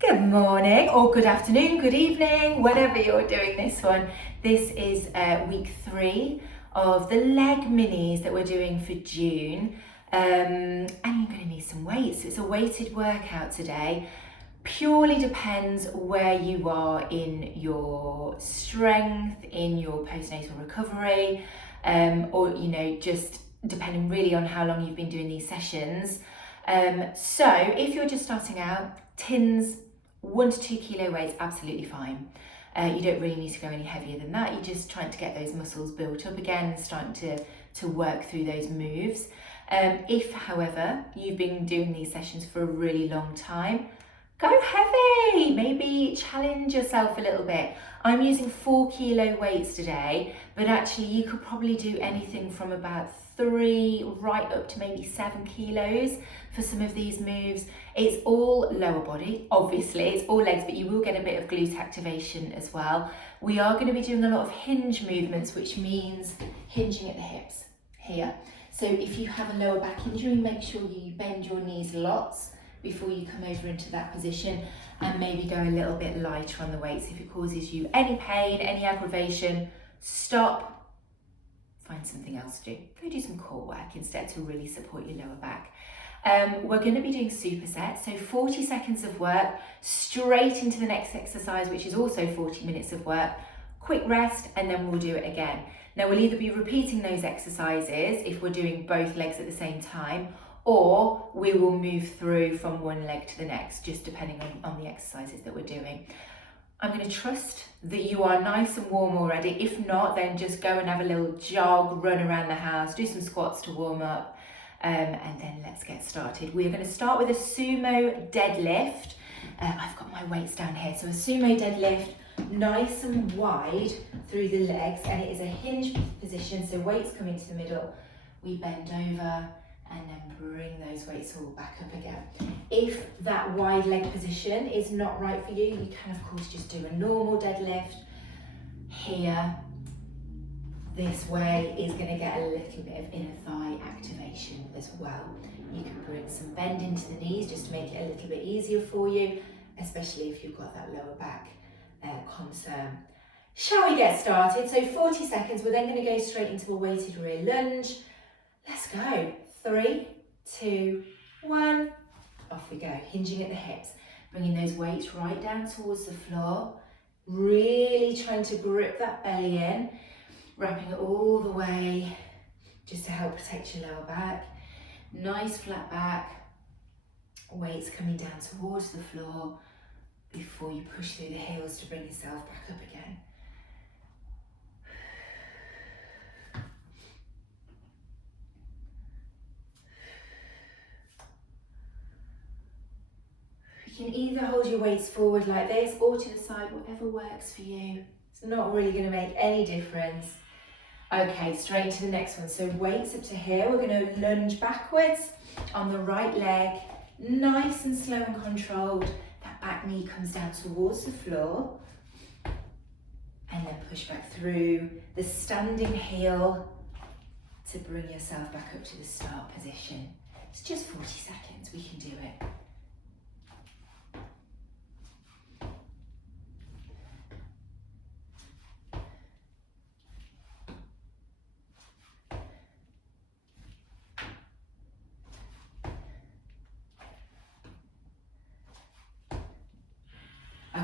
Good morning, or good afternoon, good evening, whenever you're doing this one. This is week 3 of the leg minis that we're doing for June. And you're going to need some weights. It's a weighted workout today. Purely depends where you are in your strength, in your postnatal recovery, or just depending really on how long you've been doing these sessions. So if you're just starting out, tins, 1 to 2 kilo weights, absolutely fine. You don't really need to go any heavier than that. You're just trying to get those muscles built up again and starting to work through those moves. If, however, you've been doing these sessions for a really long time, go heavy, maybe challenge yourself a little bit. I'm using 4 kilo weights today, but actually you could probably do anything from about 3 right up to maybe 7 kilos for some of these moves. It's all lower body, obviously, it's all legs, but you will get a bit of glute activation as well. We are going to be doing a lot of hinge movements, which means hinging at the hips here. So if you have a lower back injury, make sure you bend your knees lots before you come over into that position, and maybe go a little bit lighter on the weights. If it causes you any pain, any aggravation, stop, find something else to do. Go do some core work instead to really support your lower back. We're going to be doing supersets, so 40 seconds of work, straight into the next exercise, which is also 40 minutes of work, quick rest, and then we'll do it again. Now we'll either be repeating those exercises if we're doing both legs at the same time, or we will move through from one leg to the next, just depending on the exercises that we're doing. I'm going to trust that you are nice and warm already. If not, then just go and have a little jog, run around the house, do some squats to warm up, and then let's get started. We're going to start with a sumo deadlift. I've got my weights down here. So a sumo deadlift, nice and wide through the legs, and it is a hinge position, so weights come into the middle. We bend over and then bring those weights all back up again. If that wide leg position is not right for you, you can of course just do a normal deadlift. Here, this way is going to get a little bit of inner thigh activation as well. You can bring some bend into the knees just to make it a little bit easier for you, especially if you've got that lower back concern. Shall we get started? So 40 seconds, we're then going to go straight into a weighted rear lunge. Let's go. 3, 2, 1, off we go. Hinging at the hips, bringing those weights right down towards the floor, really trying to grip that belly in, wrapping it all the way just to help protect your lower back. Nice flat back, weights coming down towards the floor before you push through the heels to bring yourself back up again. You can either hold your weights forward like this or to the side, whatever works for you. It's not really going to make any difference. Okay, straight to the next one. So weights up to here. We're going to lunge backwards on the right leg, nice and slow and controlled. That back knee comes down towards the floor, and then push back through the standing heel to bring yourself back up to the start position. It's just 40 seconds, we can do it.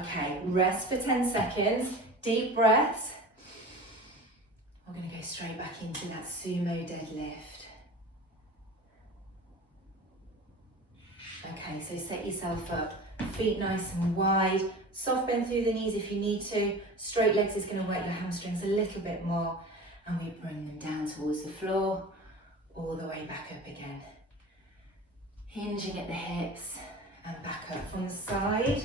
Okay, rest for 10 seconds, deep breaths. We're going to go straight back into that sumo deadlift. Okay, so set yourself up, feet nice and wide, soft bend through the knees if you need to. Straight legs is going to work your hamstrings a little bit more, and we bring them down towards the floor, all the way back up again. Hinging at the hips and back up from the side.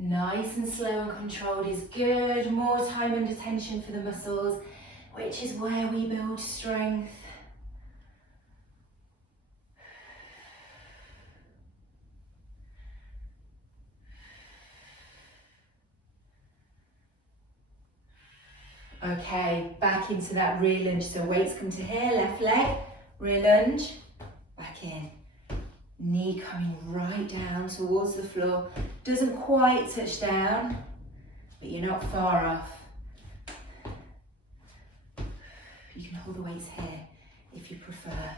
Nice and slow and controlled is good. More time under tension for the muscles, which is where we build strength. Okay, back into that rear lunge. So weights come to here, left leg, rear lunge, back in. Knee coming right down towards the floor. Doesn't quite touch down, but you're not far off. You can hold the weights here if you prefer.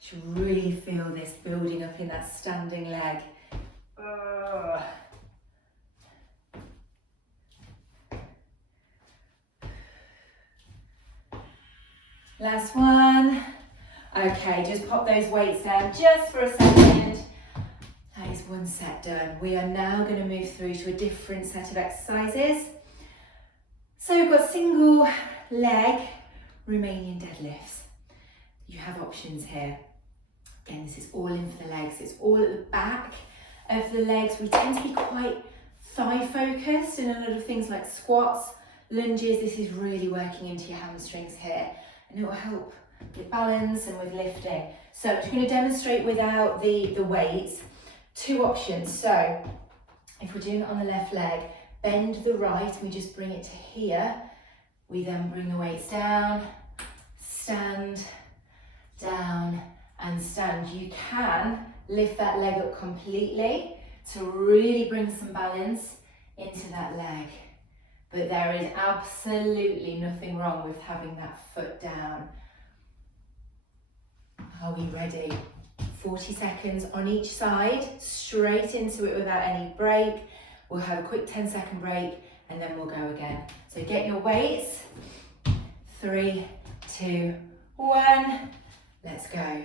Should really feel this building up in that standing leg. Last one. Okay, just pop those weights down just for a second. That is one set done. We are now going to move through to a different set of exercises. So we've got single leg Romanian deadlifts. You have options here. Again, this is all in for the legs. It's all at the back of the legs. We tend to be quite thigh focused in a lot of things like squats, lunges. This is really working into your hamstrings here, and it will help with balance and with lifting. So I'm just going to demonstrate without the weights. Two options. So if we're doing it on the left leg, bend the right, and we just bring it to here. We then bring the weights down, stand, down, and stand. You can lift that leg up completely to really bring some balance into that leg. But there is absolutely nothing wrong with having that foot down. Are we ready? 40 seconds on each side, straight into it without any break. We'll have a quick 10-second break and then we'll go again. So get your weights. 3, 2, 1. Let's go.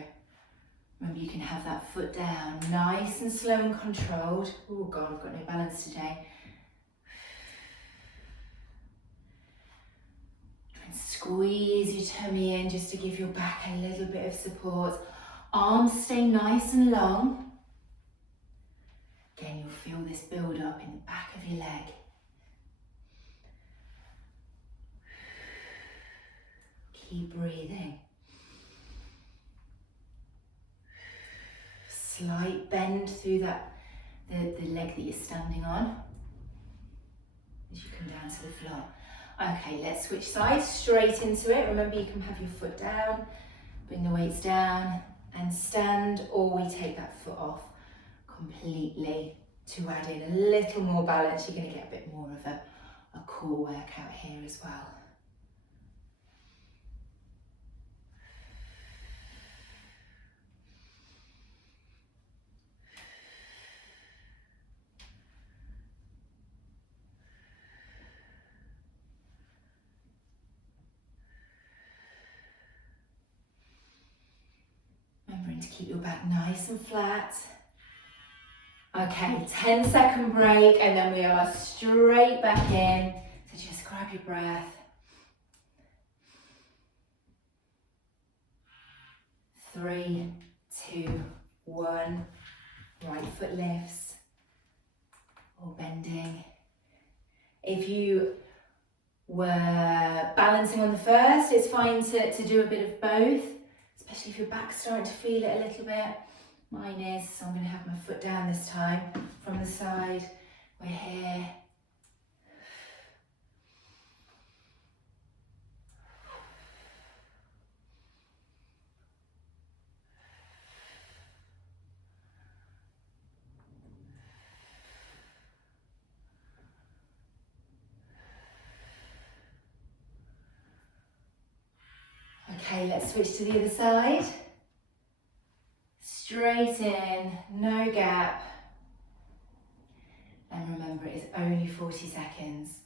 Remember, you can have that foot down, nice and slow and controlled. Oh God, I've got no balance today. Try and squeeze your tummy in just to give your back a little bit of support. Arms stay nice and long. Again, you'll feel this build up in the back of your leg. Keep breathing. Slight bend through that the leg that you're standing on as you come down to the floor. Okay, let's switch sides, straight into it. Remember, you can have your foot down, bring the weights down and stand, or we take that foot off completely to add in a little more balance. You're going to get a bit more of a core workout here as well. Remembering to keep your back nice and flat. Okay, 10-second break and then we are straight back in. So just grab your breath. 3, 2, 1. Right foot lifts or bending. If you were balancing on the first, it's fine to do a bit of both, especially if your back's starting to feel it a little bit. Mine is, so I'm going to have my foot down this time from the side. We're here. Okay, let's switch to the other side. Straight in, no gap. And remember, it's only 40 seconds.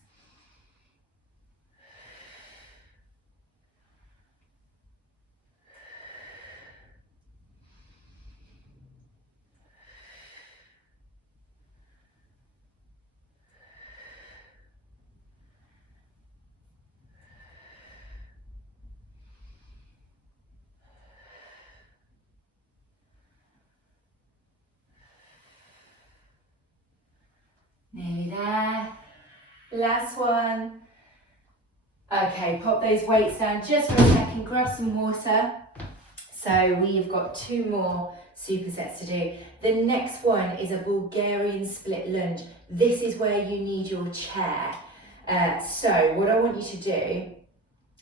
Nearly there. Last one. Okay, pop those weights down just for a second, grab some water. So we've got 2 more supersets to do. The next one is a Bulgarian split lunge. This is where you need your chair. So what I want you to do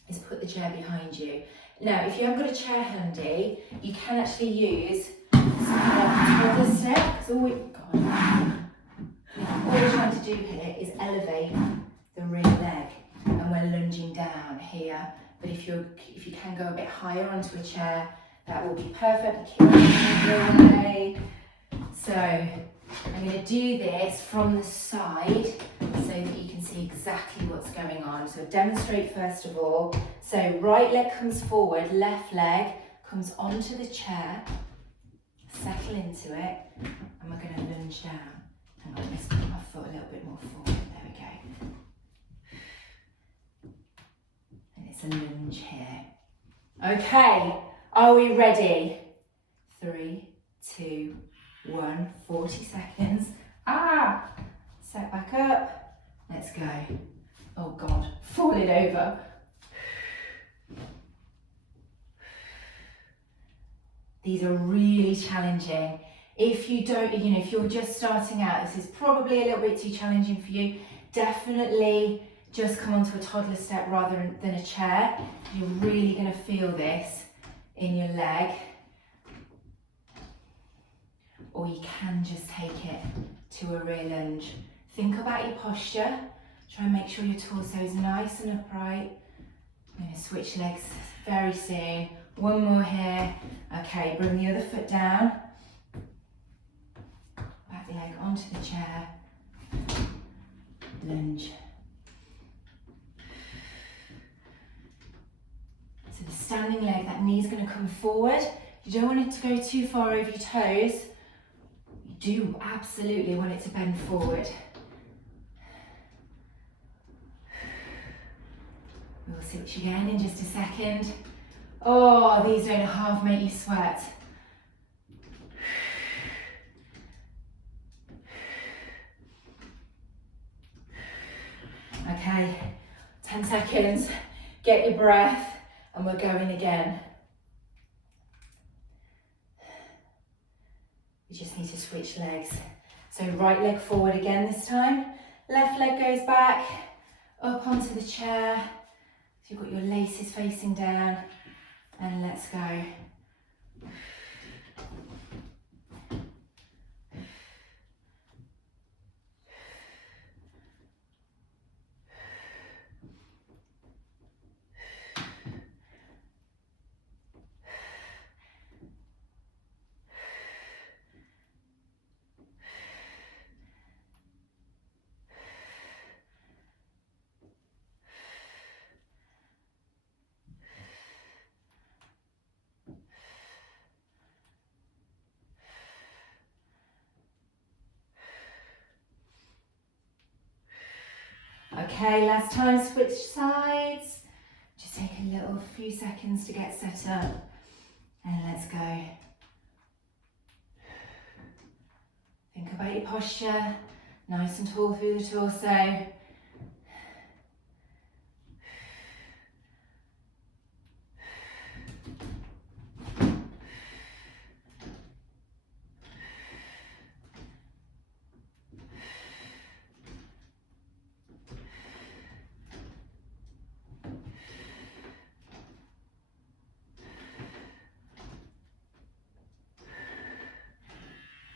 is put the chair behind you. Now, if you haven't got a chair handy, you can actually use toddler step. All we're trying to do here is elevate the rear leg, and we're lunging down here. But if you can go a bit higher onto a chair, that will be perfect. Keep on away. So I'm going to do this from the side so that you can see exactly what's going on. So demonstrate first of all. So right leg comes forward, left leg comes onto the chair, settle into it, and we're going to lunge down. Hang on, let's put my foot a little bit more forward. There we go. And it's a lunge here. Okay, are we ready? 3, 2, 1, 40 seconds. Set back up. Let's go. Oh God, falling over. These are really challenging. If you don't, if you're just starting out, this is probably a little bit too challenging for you. Definitely just come onto a toddler step rather than a chair. You're really going to feel this in your leg. Or you can just take it to a rear lunge. Think about your posture. Try and make sure your torso is nice and upright. I'm going to switch legs very soon. One more here. Okay, bring the other foot down. Back leg onto the chair. Lunge. So the standing leg, that knee's going to come forward. You don't want it to go too far over your toes. You do absolutely want it to bend forward. We'll switch again in just a second. Oh, these don't half make you sweat. Okay, 10 seconds, get your breath, and we're going again. We just need to switch legs. So right leg forward again this time. Left leg goes back, up onto the chair. So you've got your laces facing down, and let's go. Okay, last time, switch sides. Just take a few seconds to get set up, and let's go. Think about your posture, nice and tall through the torso.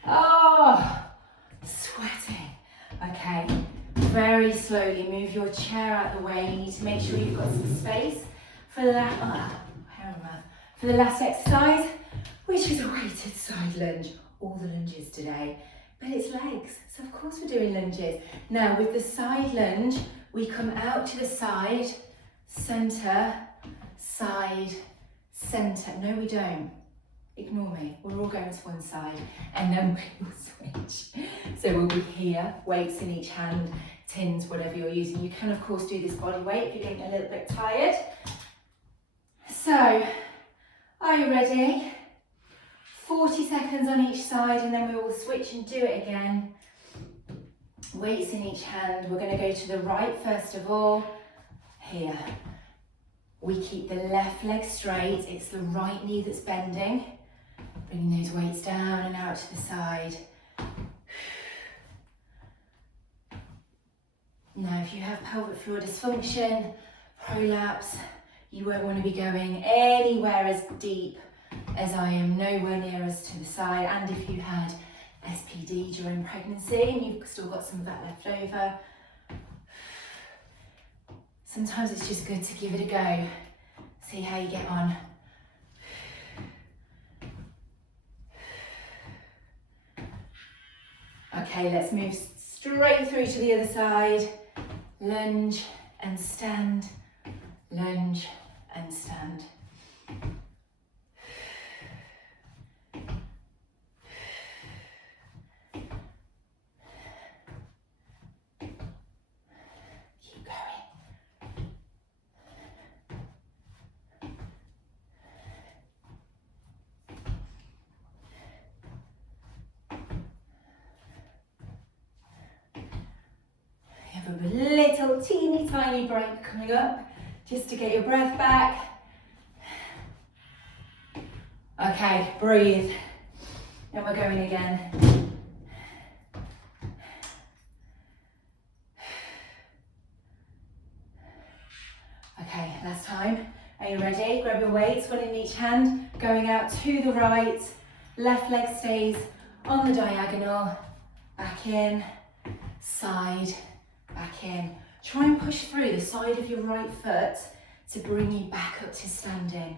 Oh, sweating. Okay, very slowly move your chair out of the way. You need to make sure you've got some space for the last exercise, which is a weighted side lunge. All the lunges today, but it's legs, so of course we're doing lunges. Now with the side lunge, we come out to the side, centre, side, centre. No, we don't. Ignore me, we're all going to one side, and then we will switch. So we'll be here, weights in each hand, tins, whatever you're using. You can of course do this body weight if you're getting a little bit tired. So, are you ready? 40 seconds on each side, and then we will switch and do it again. Weights in each hand. We're going to go to the right first of all. Here. We keep the left leg straight. It's the right knee that's bending. Bringing those weights down and out to the side. Now, if you have pelvic floor dysfunction, prolapse, you won't want to be going anywhere as deep as I am, nowhere near as to the side. And if you had SPD during pregnancy and you've still got some of that left over, sometimes it's just good to give it a go. See how you get on. Okay, let's move straight through to the other side. Lunge and stand, lunge and stand. Keep going. A little teeny tiny break coming up just to get your breath back. Okay, breathe. And we're going again. Okay, last time. Are you ready? Grab your weights, one in each hand, going out to the right. Left leg stays on the diagonal. Back in, side, back in. Try and push through the side of your right foot to bring you back up to standing.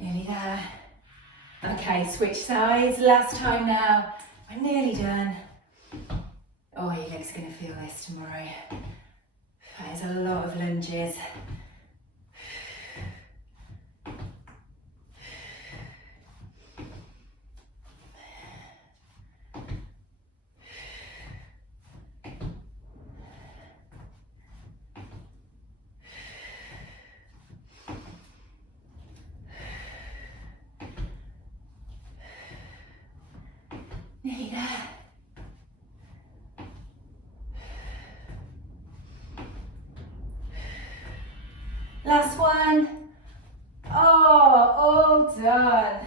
Nearly there. Okay, switch sides. Last time now. We're nearly done. Oh, your leg's going to feel this tomorrow. That is a lot of lunges. Nearly there. Last one. Oh, all done.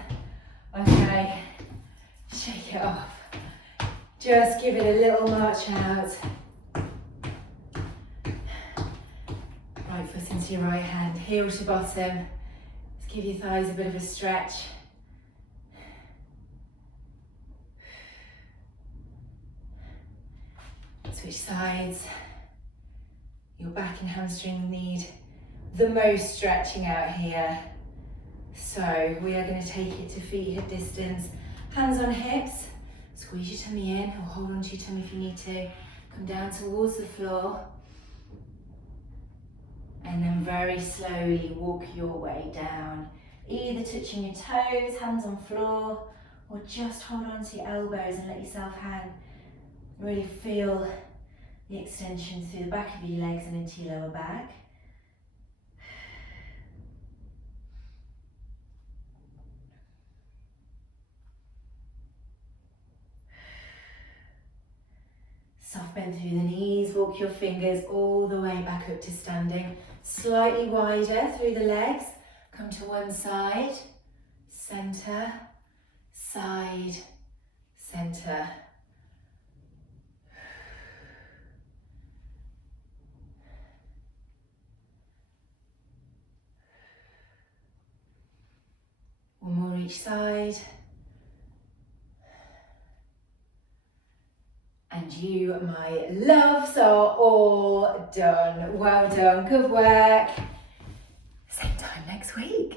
Okay, shake it off. Just give it a little march out. Right foot into your right hand, heel to bottom. Just give your thighs a bit of a stretch. Switch sides. Your back and hamstring need the most stretching out here. So we are going to take it to feet hip distance, hands on hips. Squeeze your tummy in or hold on to your tummy if you need to. Come down towards the floor. And then very slowly walk your way down. Either touching your toes, hands on floor, or just hold on to your elbows and let yourself hang. Really feel the extension through the back of your legs and into your lower back. Soft bend through the knees, walk your fingers all the way back up to standing. Slightly wider through the legs. Come to one side, center, side, center. One more each side. And you, my loves, are all done. Well done, good work. Same time next week.